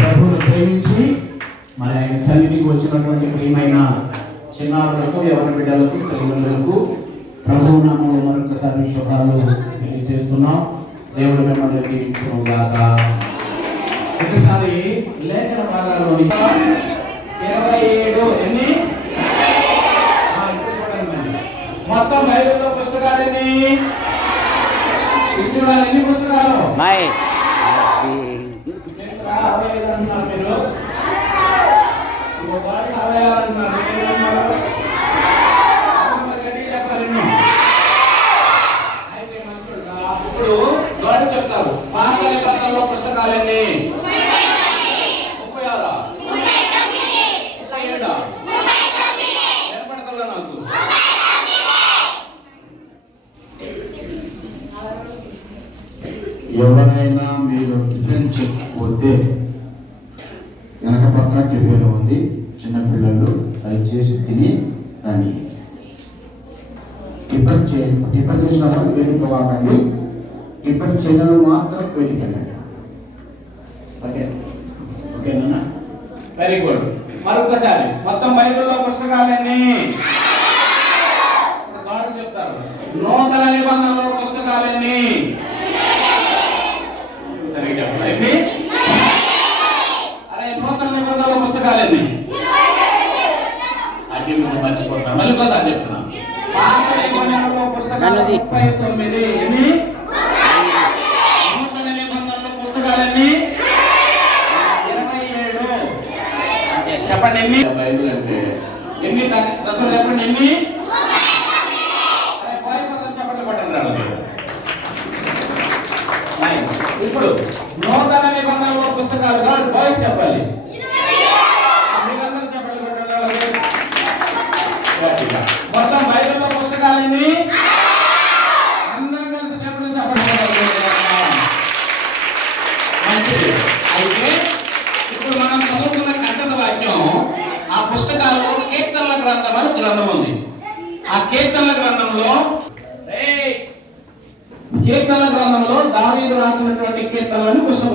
ప్రభువును ప్రేమించి మరి ఆయన సన్నిధికి వచ్చినటువంటి ప్రియమైన చిన్నారులకు, యవన బిడ్డలకు, తల్లిదండ్రులకు ప్రభువు నామములో మరొకసారి శుభాలు తెలియజేస్తున్నాం. దేవుడు మిమ్మల్ని దీవించును గాక. ఒకసారి లేఖన భాగాల్లోని 27 ఎన్ని మొత్తం బైబిల్లో పుస్తకాలు ఎన్ని పుస్తకాలు? ఇప్పుడు ద్వారా చెప్తారు. పాత నిబంధనలో పుస్తకాలన్నీ 36 37 ఏర్పడగల నాకు ఎవరైనా మీరు టిఫిన్ చెప్పకపోతే వెనక పక్క టిఫిన్ ఉంది, చిన్నపిల్లలు దయచేసి తిని రండి. టిఫిన్ చేసిన వాళ్ళు వెళ్ళిపోవాలండి. టిఫిన్ చేయడం మాత్రం వెళ్ళిపోయండి. ఓకే ఓకేనా? Very good. మరొకసారి మొత్తం బైబిల్లో పుస్తకాలన్నీ వారు చెప్తారు. నూతన నిబంధనలో పుస్తకాలన్నీ సరిగ్గా చెప్పండి. అరే నూతన నిబంధనలో పుస్తకాలన్నీ అది మర్చిపోతాను. మళ్ళీ ఒకసారి చెప్తున్నా. పాత నిబంధనలో పుస్తకాలు 39 ఎన్ని? నూతన నిబంధనలో పుస్తకాలన్నీ 27. చెప్పండి ఎన్ని? బైబిల్ అంటే ఎన్ని తత్వం చెప్పండి ఎన్ని? చెప్పండి పట్టండి. ఇప్పుడు నూతన నిబంధనలో పుస్తకాలు బాయ్స్ చెప్పాలి. మీరందరూ చెప్పండి పట్టండి. మొత్తం బైబిల్లో పుస్తకాలన్నీ అందరం కలిసి చెప్పండి మంచిది. అయితే ఇప్పుడు మనం చదువుకున్న కట్టడ వాక్యం ఆ పుస్తకాల్లో కీర్తనల గ్రంథం అని గ్రంథం ఉంది. ఆ కీర్తనల గ్రంథంలో దావీదు రాసినటువంటి కీర్తనలను పుస్తకం